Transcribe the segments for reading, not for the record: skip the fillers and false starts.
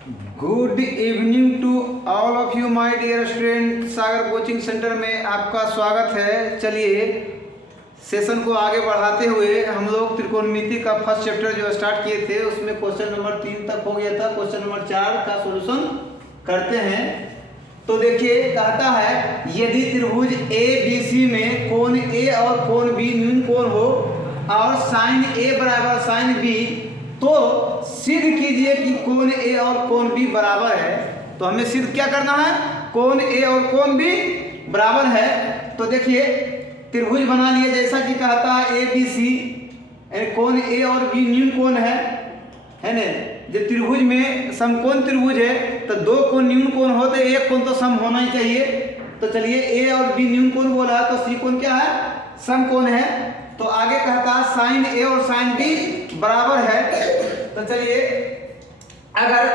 Good evening to all of you my dear student. Sagar coaching centre में आपका स्वागत है। चलिए सेशन को आगे बढ़ाते हुए हम लोग त्रिकोणमिति का फर्स्ट चैप्टर जो स्टार्ट किए थे उसमें क्वेश्चन नंबर 3 तक हो गया था। क्वेश्चन नंबर 4 का सॉल्यूशन करते हैं। तो देखिए कहता है यदि त्रिभुज ए बी सी में कोण ए और कोण बी न्यून कोण हो और साइन ए बराबर साइन बी, तो सिद्ध कीजिए कि कोण ए और कोण बी बराबर है। तो हमें सिद्ध क्या करना है, कोण ए और कोण बी बराबर है। तो देखिए त्रिभुज बना लिए जैसा कि कहता है ए बी सी, कोण ए और बी न्यून कोण है ना। जब त्रिभुज में समकोण त्रिभुज है तो दो कोण न्यून कोण हो तो एक कोण तो सम होना ही चाहिए। तो चलिए ए और बी न्यून कोण बोला तो सी कोण क्या है, समकोण है। तो आगे कहता है साइन ए और साइन बी बराबर है। तो चलिए अगर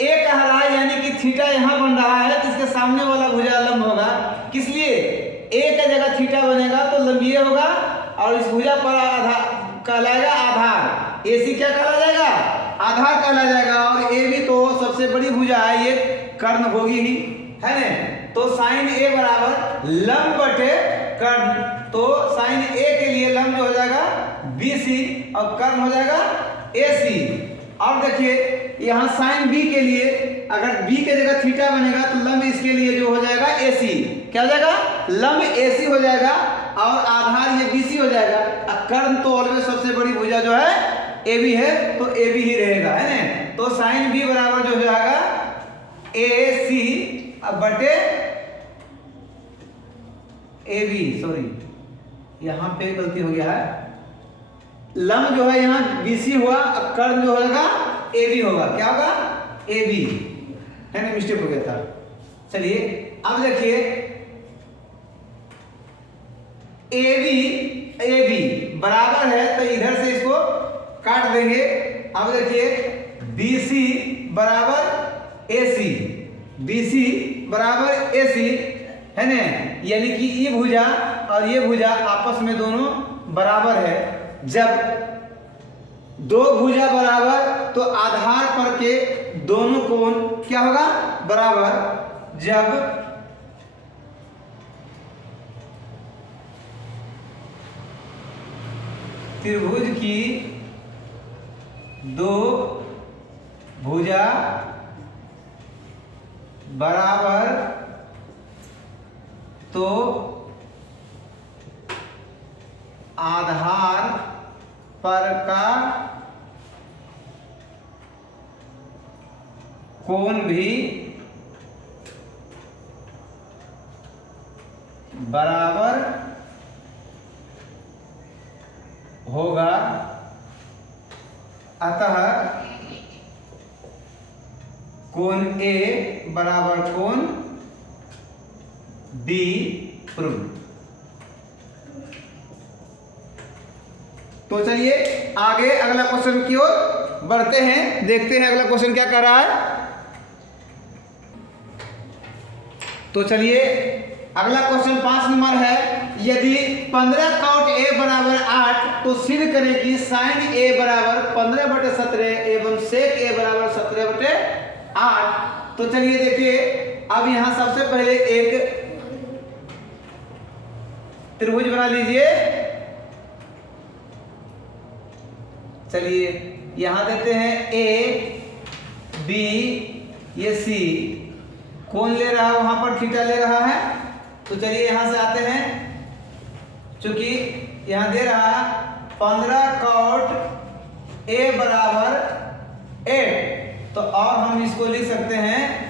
ए कह रहा है यानी कि थीटा यहाँ बन रहा है तो इसके सामने वाला भुजा लंब होगा। किस लिए, ए का जगह थीटा बनेगा तो लंब ये होगा और इस भुजा पर आधार कहलाएगा आधार। ए सी क्या कहला जाएगा, आधार कहला जाएगा। और ए भी तो सबसे बड़ी भुजा है, ये कर्ण होगी ही है ना। तो साइन ए बराबर लंब बटे कर्ण। तो साइन ए के लिए लंब जो हो जाएगा बी सी और कर्ण हो जाएगा ए सी। और देखिए यहाँ साइन बी के लिए अगर बी के जगह थीटा बनेगा तो लंब इसके लिए जो हो जाएगा ए सी, क्या हो जाएगा, लंब ए सी हो जाएगा और आधार ये बी सी हो जाएगा। और कर्ण तो ऑलवेज सबसे बड़ी भुजा जो है ए बी है तो ए बी ही रहेगा, है ना। तो साइन बी बराबर जो हो जाएगा ए सी बटे ए बी। सॉरी यहाँ पे गलती हो गया है, लंब जो है यहाँ बी सी हुआ, कर्ण जो होगा ए बी होगा। क्या होगा, ए बी, है ना, मिस्टेक हो गया था। चलिए अब देखिए ए बी बराबर है तो इधर से इसको काट देंगे। अब देखिए बी सी बराबर ए सी, बी सी बराबर ए सी, है ना। यानी कि ये भुजा और ये भुजा आपस में दोनों बराबर है। जब दो भुजा बराबर तो आधार पर के दोनों कोण क्या होगा, बराबर। जब त्रिभुज की दो भुजा बराबर तो आधार पर का कोण भी बराबर होगा। अतः कोण ए बराबर कोण बी प्रूव। तो चलिए आगे अगला क्वेश्चन की ओर बढ़ते हैं, देखते हैं अगला क्वेश्चन क्या कह रहा है। तो चलिए अगला क्वेश्चन 5 नंबर है। यदि 15 cot a बराबर 8 तो सिद्ध करें कि sin a बराबर 15/17 एवं sec a बराबर 17/8। तो चलिए देखिए अब यहाँ सबसे पहले एक त्रिभुज बना लीजिए। चलिए यहां देते हैं ए बी, ये सी, कौन ले रहा है वहां पर थीटा ले रहा है। तो चलिए यहां से आते हैं, चूंकि यहां दे रहा है 15 cot ए बराबर 8, तो और हम इसको लिख सकते हैं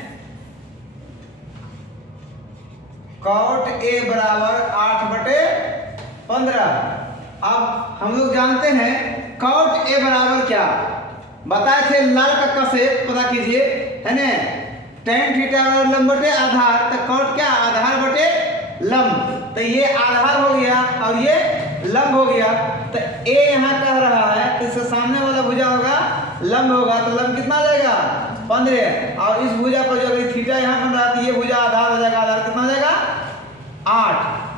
cot ए बराबर 8/15। अब हम लोग जानते हैं cot ए बराबर क्या बताए थे, लाल कक्का से पता कीजिए, है ना। tan थीटा बराबर लंब बटे आधार, तो cot क्या, आधार बटे लंब। तो ये आधार हो गया और ये लंब हो गया। तो ए यहाँ कह रहा है तो इससे सामने वाला भुजा होगा लंब होगा, तो लंब कितना आ जाएगा 15। और इस भुजा पर जो अगर थीटा यहाँ बन रहा है तो ये भुजा आधार हो जाएगा, आधार कितना हो जाएगा 8,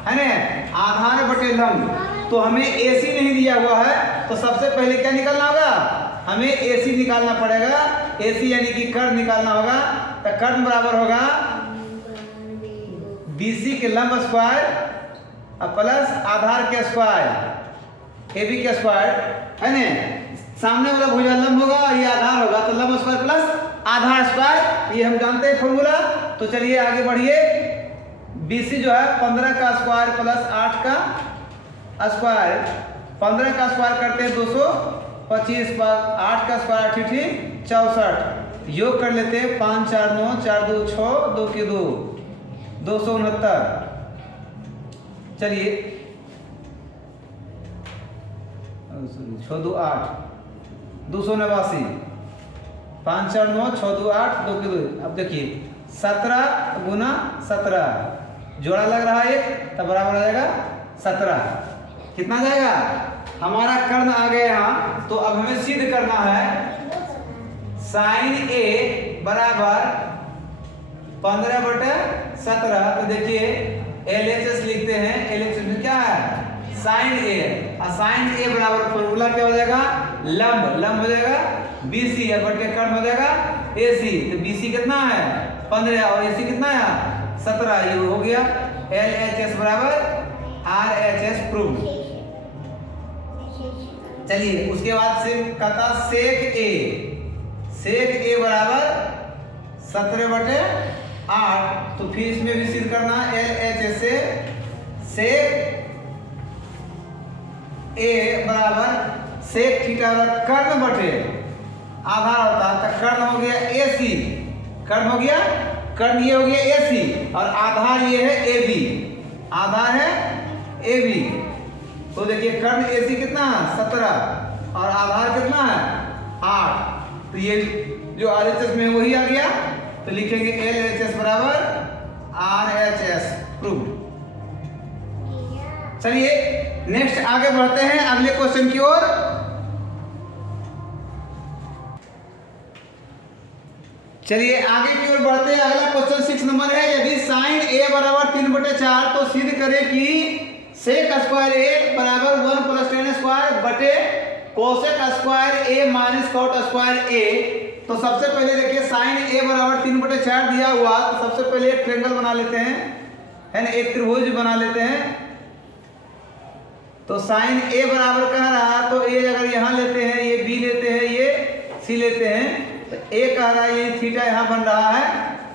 है ना, आधार बटे लंब। तो हमें AC नहीं दिया हुआ है तो सबसे पहले क्या निकालना होगा, हमें AC निकालना पड़ेगा। AC यानी कि कर्ण निकालना होगा, तो कर्ण बराबर होगा BC के लंब स्क्वायर प्लस आधार के स्क्वायर AB के स्क्वायर, है ना। सामने वाला भुजा लंब होगा, ये आधार होगा, तो लंब स्क्वायर प्लस आधार स्क्वायर, ये हम जानते हैं फॉर्मूला। तो चलिए आगे बढ़िए। BC जो है 15 का स्क्वायर प्लस 8 का स्क्वायर, 15 का स्क्वायर करते हैं 225 पर 8 का स्क्वायर ठीक 64, योग कर लेते हैं 5 4 9 4 2 6 2 के 2 269। चलिए 6 2 8 289, 5 4 9 6 2 8 2 के 2। अब देखिए 17 गुना 17 जोड़ा लग रहा है तब बराबर आ जाएगा 17। कितना जाएगा? हमारा कर्ण आ गया यहाँ। तो अब हमें सिद्ध करना है साइन A बराबर 15/17। तो देखिए LHS लिखते हैं, LHS में क्या है? साइन A, और साइन A बराबर फॉर्मूला क्या हो जाएगा? लंब हो जाएगा BC बटे कर्ण हो जाएगा AC। तो BC कितना है? 15 और AC कितना है? 17। ये हो गया LHS बराबर RHS प्रूव। चलिए उसके बाद से कहता सेक A बराबर 17/8। तो फिर इसमें भी सिद्ध करना LHS से सेक A बराबर सेक थीटा कर्ण बटे आधार होता है, तो कर्ण हो गया AC, कर्ण हो गया, कर्ण ये हो गया AC और आधार ये है AB, आधार है AB। तो देखिए कर्ण AC कितना है? 17 और आधार कितना है? 8। तो ये जो RHS में वही आ गया, तो लिखेंगे LHS बराबर RHS प्रूव। चलिए नेक्स्ट आगे बढ़ते हैं अगले क्वेश्चन की ओर। चलिए आगे की ओर बढ़ते हैं। अगला क्वेश्चन 6 नंबर है। यदि साइन A बराबर 3/4 तो सिद्ध करें कि सेक स्क्वायर A बराबर 1 + tan स्क्वायर बटे cosec square A minus cot square A। तो सबसे पहले देखिए साइन A बराबर 3/4 दिया हुआ, तो सबसे पहले एक ट्रायंगल बना लेते हैं, है ना, एक त्रिभुज बना लेते हैं। तो साइन A बराबर कह रहा, तो A अगर यहाँ लेते हैं, ये B लेते हैं, ये C लेते हैं, तो A कह रहा है ये थीटा यहाँ बन रहा है।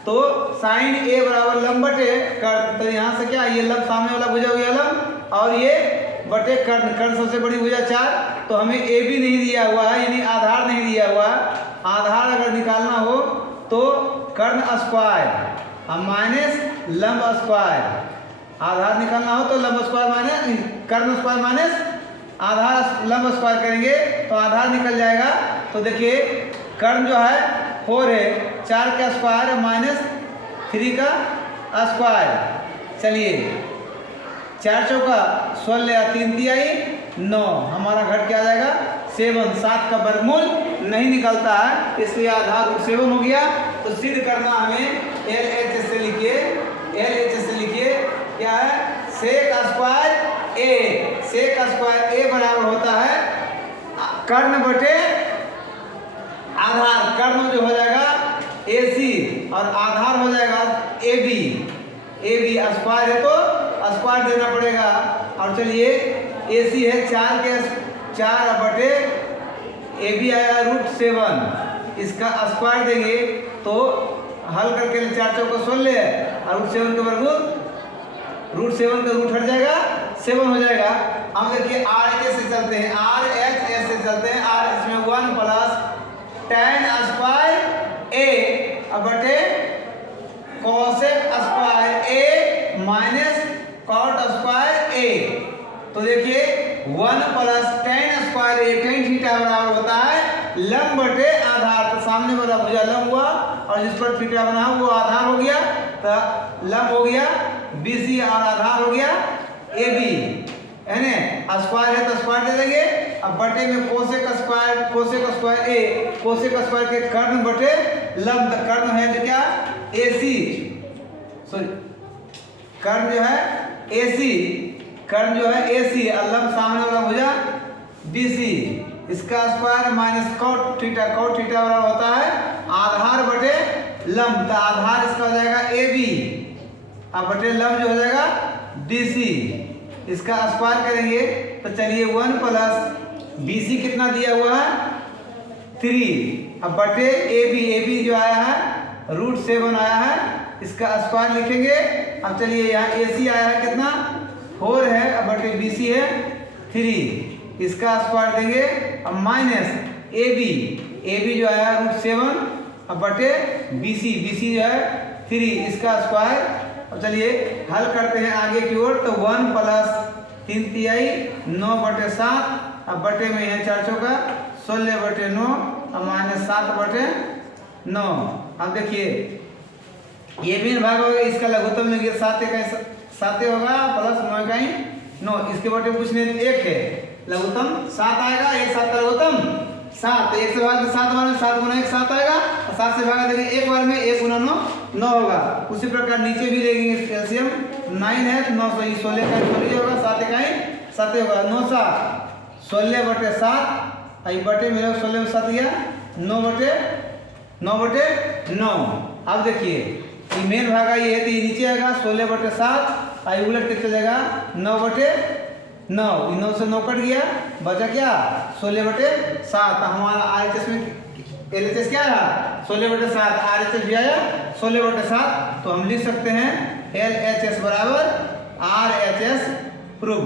तो साइन A बराबर लंब बटे कर्ण, तो यहाँ से क्या ये लंब सामने वाला भुजा हो गया लंब, और ये बटे कर्ण, कर्ण सबसे बड़ी भुजा 4। तो हमें AB नहीं दिया हुआ है, यानी आधार नहीं दिया हुआ। आधार अगर निकालना हो तो कर्ण स्क्वायर माइनस लंब स्क्वायर, आधार निकालना हो तो लंब स्क्वायर माइनस कर्ण स्क्वायर माइनस आधार लंब स्क्वायर करेंगे तो आधार निकल जाएगा। तो देखिए कर्ण जो है 4 है, 4 का स्क्वायर माइनस 3 का स्क्वायर। चलिए 4 चौका 16, 3 तिहाई 9, हमारा घट क्या आ जाएगा 7। 7 का वर्गमूल नहीं निकलता है, इसलिए आधार 7 हो गया। तो सिद्ध करना हमें LHS से लिखिए, LHS से लिखिए क्या है? सेक स्क्वायर A बराबर होता है कर्ण बटे आधार। कर्ण जो हो जाएगा AC और आधार हो जाएगा AB स्क्वायर है तो स्क्वायर देना पड़ेगा। और चलिए AC है 4 के 4 बटे AB आया √7, इसका स्क्वायर देंगे तो हल करके 4 चौका 16 और √7 का वर्गमूल, √7 का रूट हट जाएगा 7 हो जाएगा। हम देखिए RHS से चलते हैं, RHS से चलते हैं। RHS में 1 + tan स्क्वायर A बटे cosec square A minus cot square A। तो देखिए 1 + tan square A, tan theta बराबर होता है लंब बटे आधार। तो सामने वाला भुजा लंब हुआ और जिस पर थीटा बना वो आधार हो गया, तो लंब हो गया BC और आधार हो गया AB, है ना। स्क्वायर है तो स्क्वायर दे देंगे। अब बटे में cosec square A, cosec square के कर्ण बटे लंब, कर्ण है जो क्या AC, सॉरी कर्ण जो है AC, कर्ण जो है AC और लंब सामने वाला भुजा BC, इसका स्क्वायर माइनस कॉट थीटा बराबर होता है लंब, तो आधार इसका हो जाएगा AB और बटे लंब जो हो जाएगा BC। इसका स्क्वायर करेंगे तो चलिए 1 प्लस BC कितना दिया हुआ है 3, अब बटे AB जो आया है √7 आया है, इसका स्क्वायर लिखेंगे। अब चलिए यहाँ AC आया है कितना 4 है, अब बटे BC है 3, इसका स्क्वायर देंगे। अब माइनस AB जो आया √7 अब बटे BC जो है 3, इसका स्क्वायर। अब चलिए हल करते हैं आगे की ओर, तो 1 प्लस 3 तिहाई 9 बटे 7, अब बटे में है 4 चौका 16 बटे 9 और माइनस 7 बटे 9। अब देखिए ये भी भाग होगा, इसका लघुत्तम लेंगे 7 होगा प्लस 9 इकाई 9, इसके बटे कुछ नहीं 1 है, लघुत्तम 7 आएगा, 1 7 का लघुत्तम 7, 1 से भाग 7 बार में 7 गुना 1 7 आएगा, और 7 से भागा देंगे 1 बार में 1 गुना 9 होगा। उसी प्रकार नीचे भी लेंगे एलसीएम 9 है 9 16 का 16 होगा, 7 इकाई 7 होगा, 9 7 16 बटे 7 आई बटे मेरे 16 में 7 गया 9 बटे 9। अब देखिए ये मेन भागा ये है तो ये नीचे आएगा 16 बटे 7 आई उलट के चलेगा 9 बटे 9, 9 से 9 कट गया, बचा क्या 16 बटे 7। हमारा RHS में LHS क्या है 16 बटे 7, RHS भी आया 16 बटे 7, तो हम लिख सकते हैं LHS बराबर RHS प्रूव।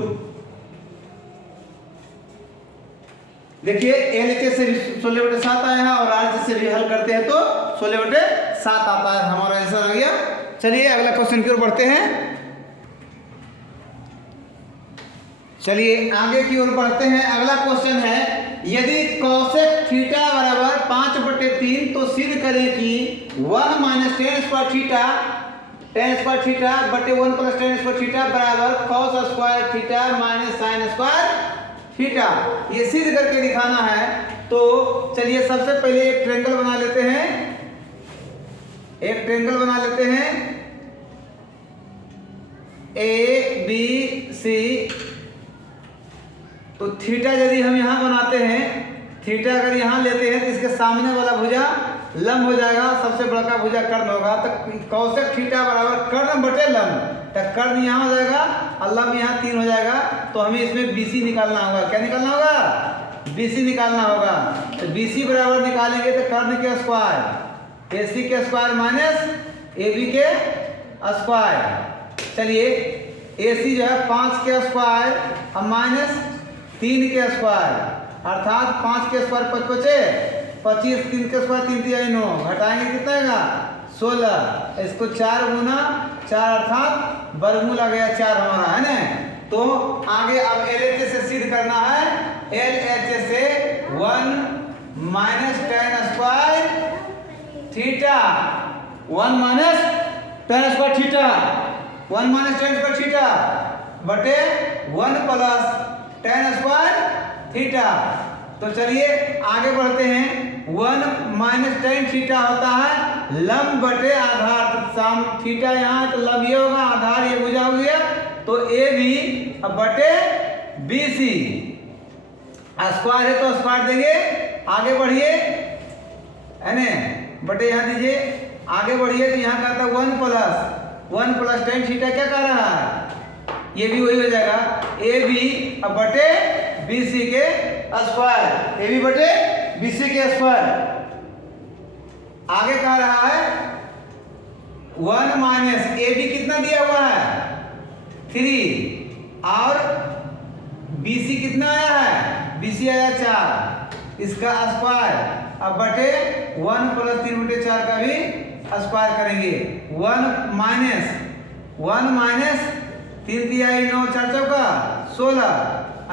देखिए LHS से भी 16 बटे 7 आया है और RHS से भी हल करते हैं तो 16 बटे 7 आता है, हमारा आंसर आ गया। चलिए अगला क्वेश्चन की ओर बढ़ते हैं। चलिए आगे की ओर बढ़ते हैं। अगला क्वेश्चन है यदि कोसेक थीटा बराबर 5 बटे 3 तो सिद्ध करें कि 1 माइनस tan स्क्वायर थीटा बटे 1 प्लस tan स्क्वायर थीटा बराबर cos square theta minus sin square theta. ये सिद्ध करके दिखाना है, तो चलिए सबसे पहले एक ट्रायंगल बना लेते हैं, ABC। तो थीटा यदि हम यहाँ बनाते हैं, थीटा अगर यहाँ लेते हैं तो इसके सामने वाला भुजा लंब हो जाएगा, सबसे बड़ा भुजा कर्ण होगा, तो कोसेक थीटा बराबर कर्ण बटे लंब, तो कर्ण यहाँ हो जाएगा और लंब यहाँ 3 हो जाएगा। तो हमें इसमें BC निकालना होगा। क्या निकालना होगा BC निकालना होगा। तो BC बराबर निकालेंगे तो कर्ण के स्क्वायर AC के स्क्वायर माइनस AB के स्क्वायर। चलिए AC जो है 5 के स्क्वायर और माइनस 3 के स्क्वायर, अर्थात 5 के स्क्वायर 5 बचे 25, 3 के स्क्वायर 3 3 9, घटाएंगे कितना आएगा 16, इसको 4 गुना 4 अर्थात वर्गमूल आ गया 4 हमारा, है ना। तो आगे अब LHS से सिद्ध करना है, LHS से 1 minus tan square theta 1 minus tan square theta बटे 1 प्लस tan स्क्वायर थीटा। तो चलिए आगे बढ़ते हैं। 1 माइनस tan थीटा होता है लंब बटे आधार, तो थीटा यहाँ तो लंब ये होगा, आधार ये भुजा हो गया, तो AB बटे BC स्क्वायर है तो स्क्वायर देंगे। आगे बढ़िए, है ना, बटे यहाँ दीजिए, आगे बढ़िए तो यहाँ कहता है 1 प्लस tan थीटा क्या कह रहा है, ये भी वही हो जाएगा AB बटे BC के स्क्वायर, AB बटे BC के स्क्वायर। आगे कह रहा है 1 माइनस AB कितना दिया हुआ है 3 और BC कितना आया है, BC आया 4, इसका स्क्वायर अब बटे 1 प्लस 3 बटे 4 का भी स्क्वायर करेंगे। 1 माइनस 3 तिहाई 9 4 चौका 16,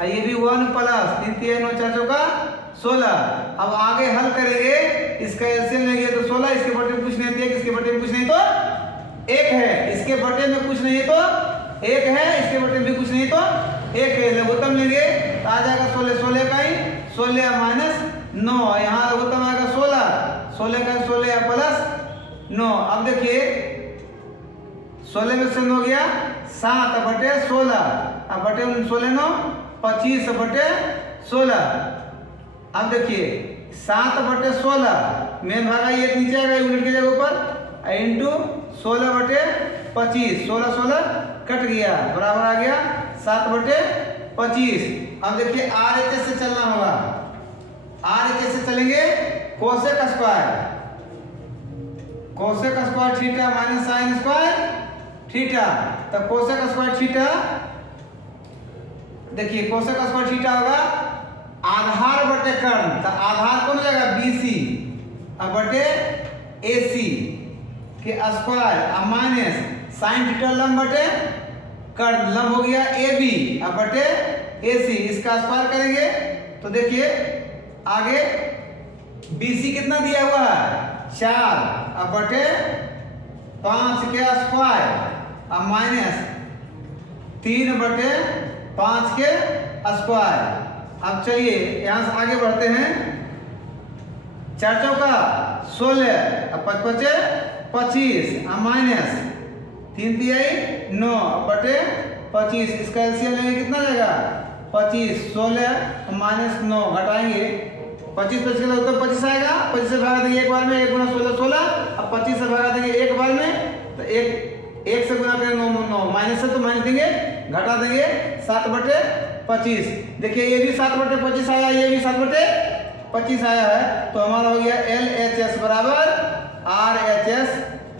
ये भी 1 प्लस 3 तिहाई 9 4 चौका 16। अब आगे हल करेंगे, इसका एलसीएम लेंगे तो 16, इसके बटे में कुछ नहीं दिया, इसके बटे में कुछ नहीं तो 1 है, इसके बटे में कुछ नहीं तो 1 है, इसके बटे में भी कुछ नहीं तो 1 है। लघुत्तम लेंगे तो आ जाएगा 16 का ही 16 माइनस 9, यहाँ लघुत्तम आएगा 16 का 16 प्लस 9। अब देखिए 16 में से 9 गया 7 बटे 16, अब बटे 16 9 25 बटे 16। अब देखिए 7 बटे 16 में भागा ये नीचे आएगा, यूनिट की जगह ऊपर इंटू 16/25, 16 कट गया, बराबर आ गया 7/25। अब देखिए RHS से चलना होगा, RHS से चलेंगे cosec square, cosec square theta minus sine square theta. तो कोसेक स्क्वायर थीटा, देखिए कोसेक स्क्वायर थीटा होगा आधार बटे कर्ण, तो आधार कौन हो जाएगा BC अब बटे AC के स्क्वायर अब माइनस साइन थीटा लंब बटे कर्ण, लंब हो गया AB अब बटे AC, इसका स्क्वायर करेंगे तो देखिए आगे BC कितना दिया हुआ है 4 अब बटे 5 के स्क्वायर अब माइनस 3/5 के स्क्वायर। अब चलिए यहां से आगे बढ़ते हैं, 4 चौका 16 अब 5 25 अब माइनस 3 तिहाई 9 बटे 25, इसका एलसीएम लेंगे कितना जाएगा 25, 16 माइनस 9 घटाएंगे 25 25 के उत्तर 25 आएगा, 25 से भागा देंगे एक बार में, 1 गुना 16 16, अब 25 से भागा देंगे एक बार में, तो एक से गुना करेंगे 9 9 माइनस से तो माइनस देंगे, घटा देंगे 7/25। देखिए ये भी 7/25 आया, ये भी 7/25 आया है, तो हमारा हो गया LHS बराबर RHS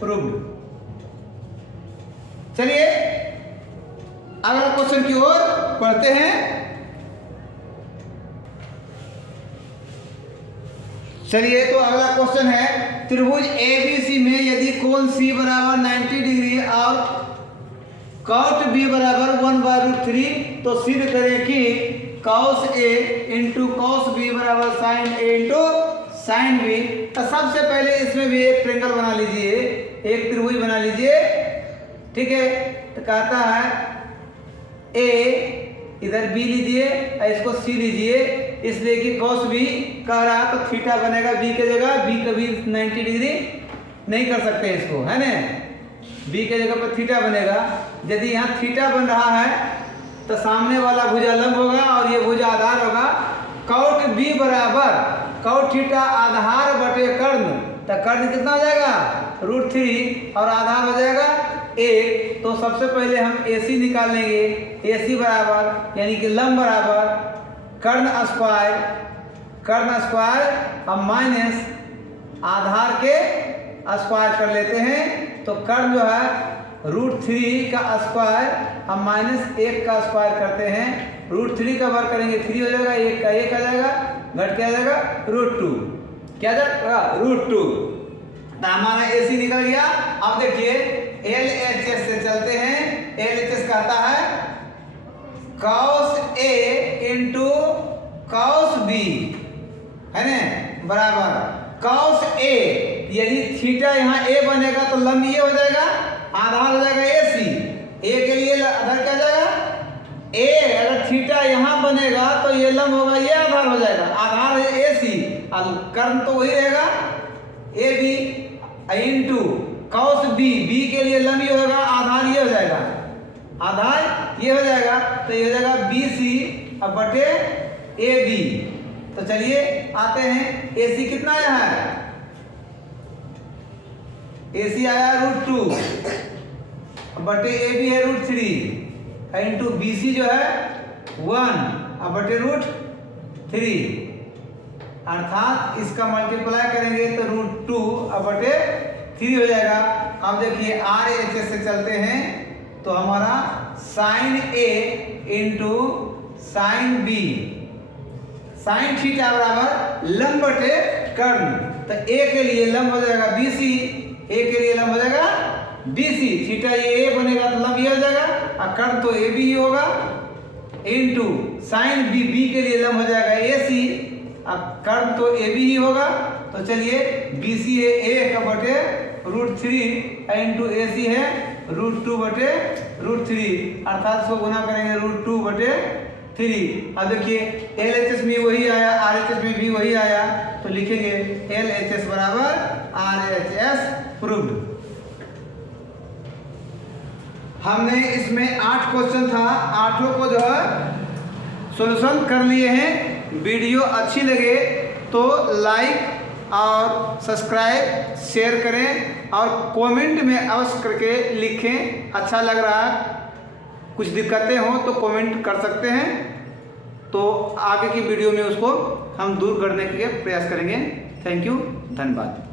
प्रूव्ड। चलिए अगला क्वेश्चन की ओर पढ़ते हैं। चलिए तो अगला क्वेश्चन है, त्रिभुज ABC में यदि कोण C बराबर 90 डिग्री और कॉट B बराबर 1/√3, तो सिद्ध करें कि cos A into cos B बराबर sin A into sin B। तो सबसे पहले इसमें भी एक ट्रायंगल बना लीजिए, एक त्रिभुज बना लीजिए, ठीक है। तो कहता है A इधर B लीजिए और इसको C लीजिए, इसलिए कि cos B कह रहा तो थीटा बनेगा B के जगह, B कभी 90 डिग्री नहीं कर सकते इसको, है ना, B के जगह पर थीटा बनेगा। यदि यहाँ थीटा बन रहा है तो सामने वाला भुजा लंब होगा और ये भुजा आधार होगा। कॉट B बराबर कॉट थीटा आधार बटे कर्ण, तो कर्ण कितना हो जाएगा √3 और आधार हो जाएगा 1। तो सबसे पहले हम AC निकाल लेंगे, AC बराबर यानी कि लंब बराबर कर्ण स्क्वायर अब माइनस आधार के स्क्वायर कर लेते हैं, तो कर्ण जो है √3 का स्क्वायर हम -1 का स्क्वायर करते हैं, √3 का वर्ग करेंगे 3 हो जाएगा, 1 का 1 आ जाएगा, घट के आ जाएगा √2, क्या जाएगा √2। तो हमारा AC निकल गया। अब देखिए LHS से चलते हैं। LHS कहता है cos A into cos B, है ना, बराबर cos A, यदि थीटा यहाँ A बनेगा तो लंब ये हो जाएगा, आधार हो जाएगा AC, A के लिए आधार क्या जाएगा A, अगर थीटा यहाँ बनेगा तो ये लंब होगा, ये आधार हो जाएगा, आधार है AC और कर्ण तो वही रहेगा AB into cos B, B के लिए लंब ये होगा, आधार ये हो जाएगा, आधार ये हो जाएगा, तो ये हो जाएगा BC अब बटे AB। तो चलिए आते हैं, AC कितना आया है, AC आया √2 बटे AB है √3 इंटू BC जो है 1 अब बटे √3, अर्थात इसका मल्टीप्लाई करेंगे तो √2 अब बटे 3 हो जाएगा। अब देखिए RHS से चलते हैं, तो हमारा sin A into sin B, sin theta बराबर लंब बटे कर्ण, तो A के लिए लंब हो जाएगा BC, A के लिए लंब हो जाएगा BC, थीटा ये A बनेगा तो लंब ये हो जाएगा और कर्ण तो AB ही होगा, इंटू sin B, B के लिए लंब हो जाएगा AC, अब कर्ण तो AB ही होगा। तो चलिए BC है 1 बटे √3 इंटू AC है √2 बटे √3, अर्थात इसको गुना करेंगे √2 बटे 3। अब देखिए LHS में वही आया, RHS में भी वही आया, तो लिखेंगे LHS बराबर RHS प्रूव्ड। हमने इसमें 8 क्वेश्चन था, 8 को जो है सॉल्यूशन कर लिए हैं। वीडियो अच्छी लगे तो लाइक और सब्सक्राइब शेयर करें और कमेंट में अवश्य करके लिखें। अच्छा लग रहा है, कुछ दिक्कतें हों तो कमेंट कर सकते हैं, तो आगे की वीडियो में उसको हम दूर करने के लिए प्रयास करेंगे। थैंक यू, धन्यवाद।